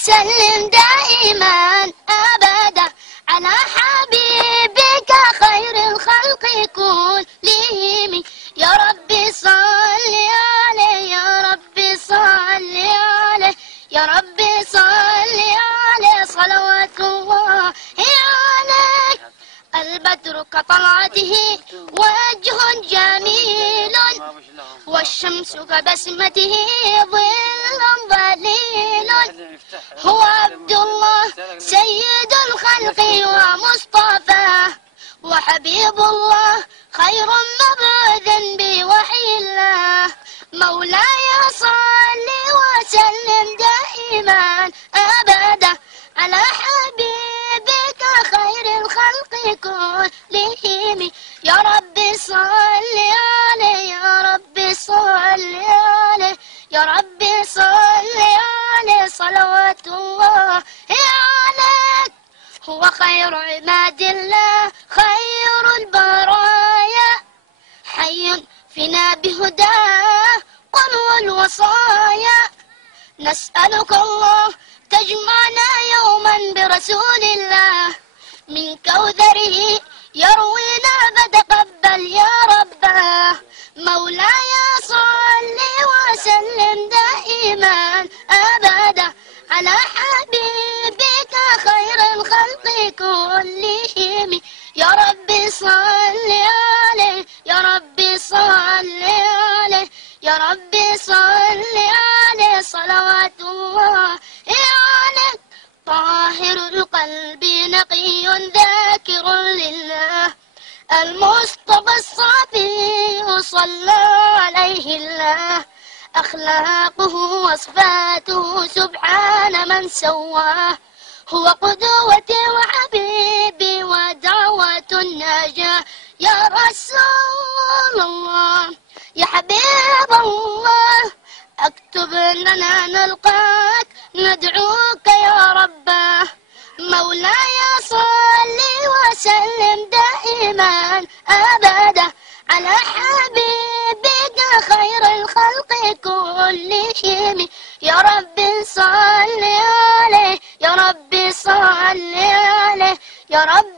وسلم دائما أبدا على حبيبك خير الخلق كلهم. يا ربي صل عليه، يا ربي صل عليه، يا ربي صل عليه، صلوات الله عليه. البدر كطلعته وجه جميل، والشمس كبسمته ظل ظليل. هو عبد الله سيد الخلق ومصطفاه، وحبيب الله خير مبعوث بوحي الله. مولاي صل وسلم دائما أبدا على حبيبك خير الخلق كلهم. يا ربي صل عليه، يا ربي صل عليه، يا ربي صل عليه، صلوات الله عليك. هو خير عباد الله خير البرايا، حي فينا بهداه قلو الوصايا. نسألك الله تجمعنا يوما برسول الله، من كوثره يروينا فتقبل يا رباه. مولاي صل وسلم دائما أبدا على حبيبك خير الخلق كلهم. يا ربي صل عليه، يا ربي صل عليه، يا ربي صل عليه، صلوات الله عليه. طاهر القلب نقي ذاكر لله، المصطفى الصافي صلى عليه الله. أخلاقه وصفاته سبحان من سواه، هو قدوتي وحبيبي ودعوة النجاة. يا رسول الله يا حبيب الله، اكتب لنا نلقاك ندعوك يا رباه. مولاي صل وسلم دائما أبدا على حبيبك خير الخلق كلهم. يا ربي صل عليه، يا ربي صل عليه، يا رب